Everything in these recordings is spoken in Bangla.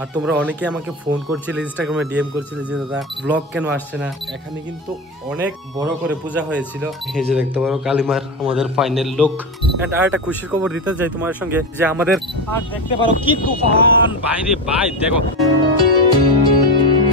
আর তোমরা অনেকে আমাকে ফোন করছিলে, ইনস্টাগ্রামে ডিএম করছিলে যে দাদা ব্লগ কেন আসছে না। এখানে কিন্তু অনেক বড় করে পূজা হয়েছিল, এই যে দেখতে পারো কালিমার আমাদের ফাইনাল লুক। এন্ড আর একটা খুশির খবর দিতে চাই তোমার সঙ্গে যে আমাদের আর দেখতে পারো কি তুফান বাইরে, ভাই দেখো।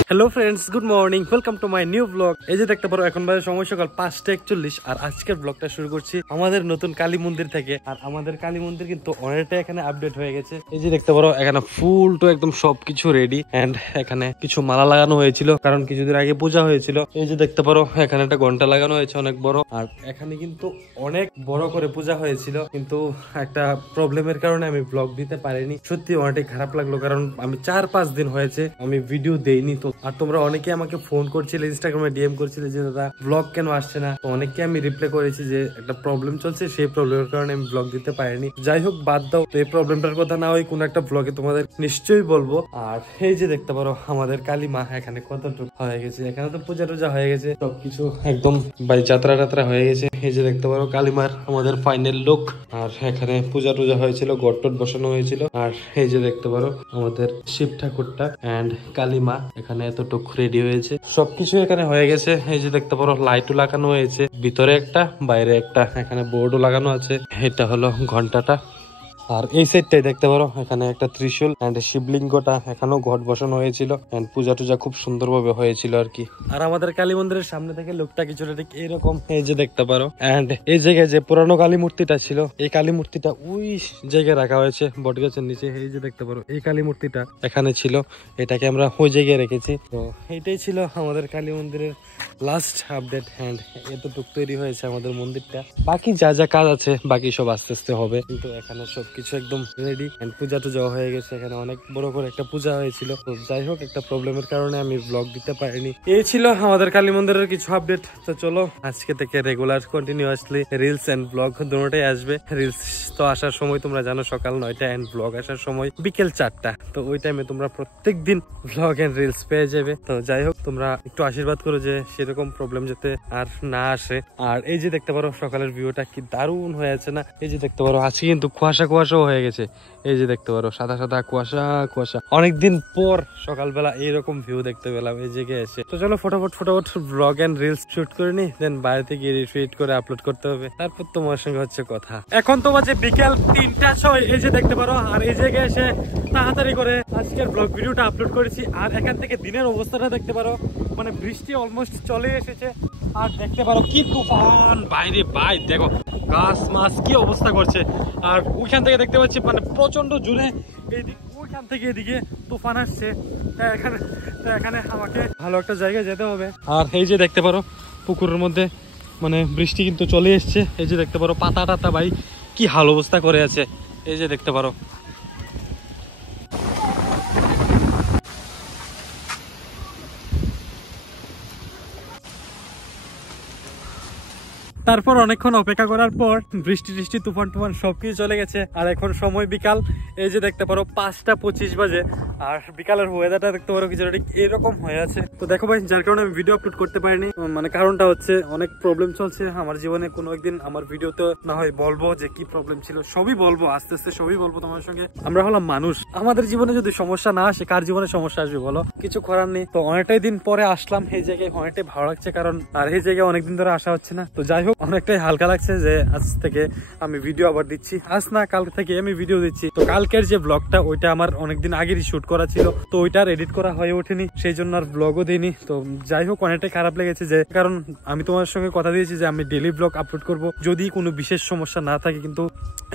Hello friends, good morning, welcome to my new blog. এই যে দেখতে পারো এখন বাজে সময় সকাল 5:41 আর আজকের ব্লগটা শুরু করছি আমাদের নতুন কালী মন্দির থেকে। আর আমাদের কালী মন্দির কিন্তু অনেকটা এখানে আপডেট হয়ে গেছে। এই যে দেখতে পারো এখানে ফুল তো একদম সবকিছু রেডি, এন্ড এখানে কিছু মালা লাগানো হয়েছিল কারণ কিছুদিন আগে পূজা হয়েছিল। এই যে দেখতে পারো এখানে একটা ঘন্টা লাগানো হয়েছে অনেক বড়। আর এখানে কিন্তু অনেক বড় করে পূজা হয়েছিল, কিন্তু একটা প্রবলেমের কারণে আমি ব্লগ দিতে পারিনি। সত্যি অনেকটাই খারাপ লাগলো, কারণ আমি 4-5 দিন হয়েছে আমি ভিডিও দেইনি। তো আর তোমরা অনেকে আমাকে ফোন করছিলে, ইনস্টাগ্রামে ডিএম করছিলে যে দাদা ব্লগ কেন আসছে না। তো অনেককে আমি রিপ্লাই করেছি যে একটা প্রবলেম চলছে, সেই প্রবলেমের কারণে আমি ব্লগ দিতে পারিনি। যাই হোক, বাদ দাও। তো এই প্রবলেমটার কথা না হয় কোন একটা ব্লগে তোমাদের নিশ্চয়ই বলবো। আর এই যে দেখতে পারো আমাদের কালী মা এখানে কতটুকু হয়ে গেছে, এখানে তো পূজা টুজা হয়ে গেছে, সবকিছু একদম বাই যাত্রা টাত্রা হয়ে গেছে। এই যে দেখতে পারো কালীমার আমাদের ফাইনাল লুক। আর এখানে পূজা টুজা হয়েছিল, গট টট বসানো হয়েছিল। আর এই যে দেখতে পারো আমাদের শিব ঠাকুরটা এন্ড কালীমা এখানে এতটুকু রেডি হয়েছে, সবকিছু এখানে হয়ে গেছে। এই যে দেখতে পারো লাইটও লাগানো হয়েছে, ভিতরে একটা বাইরে একটা, এখানে বোর্ডও লাগানো আছে। এটা হলো ঘন্টাটা। আর এই সাইডটাই দেখতে পারো এখানে একটা ত্রিশূল এন্ড শিবলিঙ্গটা এখানেও ঘট বসানো হয়েছিল, এন্ড পূজা টুজা খুব সুন্দরভাবে হয়েছিল আর কি। আর আমাদের কালী মন্দিরের সামনে থেকে লোকটা কিছুটা ঠিক এরকম, এই যে দেখতে পারো। এন্ড এই জায়গায় যে পুরানো কালী মূর্তিটা ছিল, এই কালী মূর্তিটা ওই জায়গায় রাখা হয়েছে বট গাছের নিচে। এই যে দেখতে পারো এই কালী মূর্তিটা এখানে ছিল, এটাকে আমরা ওই জায়গায় রেখেছি। তো এইটাই ছিল আমাদের কালী মন্দিরের লাস্ট আপডেট। এন্ড এতটুকু তৈরি হয়েছে আমাদের মন্দিরটা, বাকি যা যা কাজ আছে বাকি সব আস্তে আস্তে হবে, কিন্তু এখানে সবকিছু একদম রেডি। এন্ড পূজা টুজা হয়ে গেছে, এখানে অনেক বড় করে একটা পূজা হয়েছিল। তো যাই হোক, একটা প্রবলেমের কারণে আমি ব্লগ দিতে পারিনি। এই ছিল আমাদের কালী মন্দিরের কিছু আপডেট। তো চলো আজকে থেকে regular continuously reels and blog দুটোটাই আসবে। রিলস তো আসার সময় তোমরা জানো সকাল 9টা, এন্ড ব্লগ আসার সময় বিকেল 4টা। তো ওই টাইমে তোমরা প্রত্যেক দিন ব্লগ এন্ড রিলস পেয়ে যাবে। তো যাই হোক, তোমরা একটু আশীর্বাদ করো যে সেরকম প্রবলেম যাতে আর না আসে। আর এই যে দেখতে পারো সকালের ভিউটা কি দারুণ হয়েছে না। এই যে দেখতে পারো আজকে কিন্তু কুয়াশা কুয়াশাও হয়ে গেছে। এই যে দেখতে পারো সাদা সাদা কুয়াশা কুয়াশা, অনেকদিন পর সকালবেলা এইরকম ভিউ দেখতে পেলাম এই জায়গায় এসে। তো চলো ফটাফট ব্লগ এন্ড রিলস শুট করে নি, দেন বাড়িতে গিয়ে রিটুইট করে আপলোড করতে হবে, তারপর তোমার সঙ্গে হচ্ছে কথা। এখন তো বাজে বিকেল 3:06। এই যে দেখতে পারো, আর এই জায়গায় এসে তাড়াতাড়ি করে আজকের ব্লগ ভিডিওটা আপলোড করেছি। আর এখান থেকে দিনের অবস্থাটা দেখতে পারো, মানে বৃষ্টি অলমোস্ট চলে এসেছে। আর দেখতে পারো কি তুফান বাইরে, ভাই দেখো গাছ মাছ কি অবস্থা করছে। আর ওইখান থেকে দেখতে পাচ্ছি মানে প্রচন্ড জোরে ওইখান থেকে এদিকে তুফান আসছে। এখানে আমাকে ভালো একটা জায়গায় যেতে হবে। আর এই যে দেখতে পারো পুকুরের মধ্যে মানে বৃষ্টি কিন্তু চলে এসছে। এই যে দেখতে পারো পাতা টাতা ভাই কি হাল অবস্থা করে আছে। এই যে দেখতে পারো তারপর অনেকক্ষণ অপেক্ষা করার পর বৃষ্টি টিষ্টি তুফান টুফান সবকিছু চলে গেছে। আর এখন সময় বিকাল, এই যে দেখতে পারো 5:25 বাজে। আর বিকালের ওয়েদারটা দেখতে পারো কিছুটা ঠিক এরকম হয়ে আছে। তো দেখো ভাই, যার কারণে আমি ভিডিও আপলোড করতে পারিনি, মানে কারণটা হচ্ছে অনেক প্রবলেম চলছে আমার জীবনে। কোনো একদিন আমার ভিডিওতে না হয় বলবো যে কি প্রবলেম ছিল, সবই বলবো আস্তে আস্তে, সবই বলবো তোমার সঙ্গে। আমরা হলাম মানুষ, আমাদের জীবনে যদি সমস্যা না আসে কার জীবনে সমস্যা আসবে বলো, কিছু করার নেই। তো অনেকটাই দিন পরে আসলাম এই জায়গায়, অনেকটাই ভালো লাগছে, কারণ আর এই জায়গায় অনেকদিন ধরে আসা হচ্ছে না। তো যাই হোক, অনেকটাই হালকা লাগছে যে আজ থেকে আমি ভিডিও আবার দিচ্ছি। আজ না কাল থেকে আমি ভিডিও দিচ্ছি। তো কালকের যে ব্লগটা ওইটা আমার অনেকদিন আগেরই শুট করা ছিল, তো ওইটার এডিট করা হয়ে ওঠেনি, সেই জন্য আর ব্লগও দিইনি। তো যাই হোক, অনেকটাই খারাপ লেগেছে যে, কারণ আমি তোমার সঙ্গে কথা দিয়েছি যে আমি ডেইলি ব্লগ আপলোড করব যদি কোনো বিশেষ সমস্যা না থাকে, কিন্তু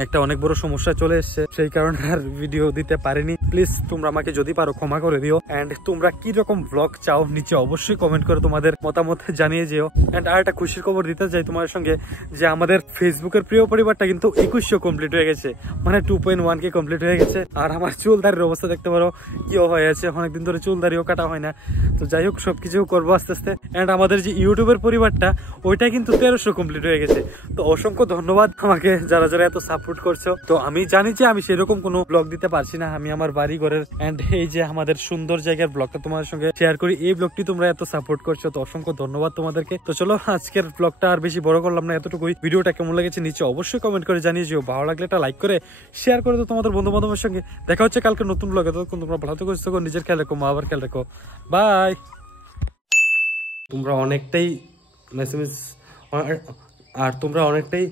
একটা অনেক বড় সমস্যা চলে এসছে, সেই কারণে আর ভিডিও দিতে পারিনি। প্লিজ তোমরা আমাকে যদি পারো ক্ষমা করে দিও। এন্ড তোমরা কি রকম ব্লগ চাও নিচে অবশ্যই কমেন্ট করে তোমাদের মতামত জানিয়ে যেও। এন্ড আর একটা খুশির খবর দিতে চাই তোমার সঙ্গে যে আমাদের ফেসবুকের প্রিয় পরিবারটা কিন্তু 2100 কমপ্লিট হয়ে গেছে, মানে 2.1K কমপ্লিট হয়ে গেছে। আর আমার চুলদারির অবস্থা দেখতে পারো কি হয়ে আছে, অনেকদিন ধরে চুলদারিও কাটা হয় না। তো যাই হোক, সবকিছু করবো আস্তে আস্তে। এন্ড আমাদের যে ইউটিউবের পরিবারটা ওইটা কিন্তু 1300 কমপ্লিট হয়ে গেছে। তো অসংখ্য ধন্যবাদ আমাকে যারা যারা এত সাপোর্ট করছো। তো আমি জানি যে আমি সেরকম কোনো ব্লগ দিতে পারছি না, আমি আমার বাড়ি ঘরের এন্ড এই যে আমাদের সুন্দর জায়গার ব্লগটা তোমাদের সঙ্গে শেয়ার করি, এই ব্লগটি তোমরা এত সাপোর্ট করছো, তো অসংখ্য ধন্যবাদ তোমাদেরকে। তো চলো আজকের ব্লগটা আর বেশি বড় করলাম না, এতটুকুই। ভিডিওটা কেমন লেগেছে নিচে অবশ্যই কমেন্ট করে জানিয়ে দিও। ভালো লাগলে একটা লাইক করে শেয়ার করে দাও তোমাদের বন্ধু বান্ধবের সঙ্গে। দেখা হচ্ছে কালকে নতুন ব্লগে। ততক্ষণ তোমরা ভালো থেকো, সুস্থ থেকো, নিজের খেয়াল রাখো, মা বাবার খেয়াল রাখো। বাই। তোমরা অনেকটাই মেসেজ আর তোমরা অনেকটাই